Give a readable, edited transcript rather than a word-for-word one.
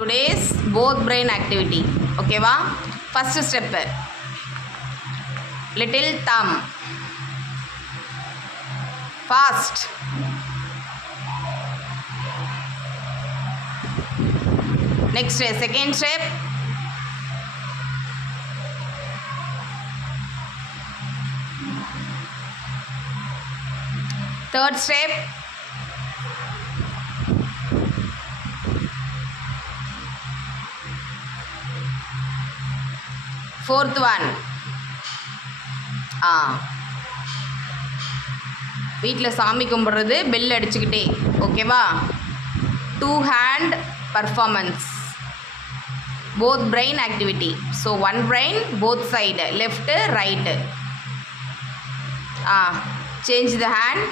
Today's both brain activity. Okay va? First step, little thumb, fast. Next second step, third step, fourth one. வீட்டில் சாமி கும்பிட்றது bell அடிச்சுக்கிட்டே. ஓகேவா? 2 hand performance, both brain activity. So one brain, both side, left right. Change the hand.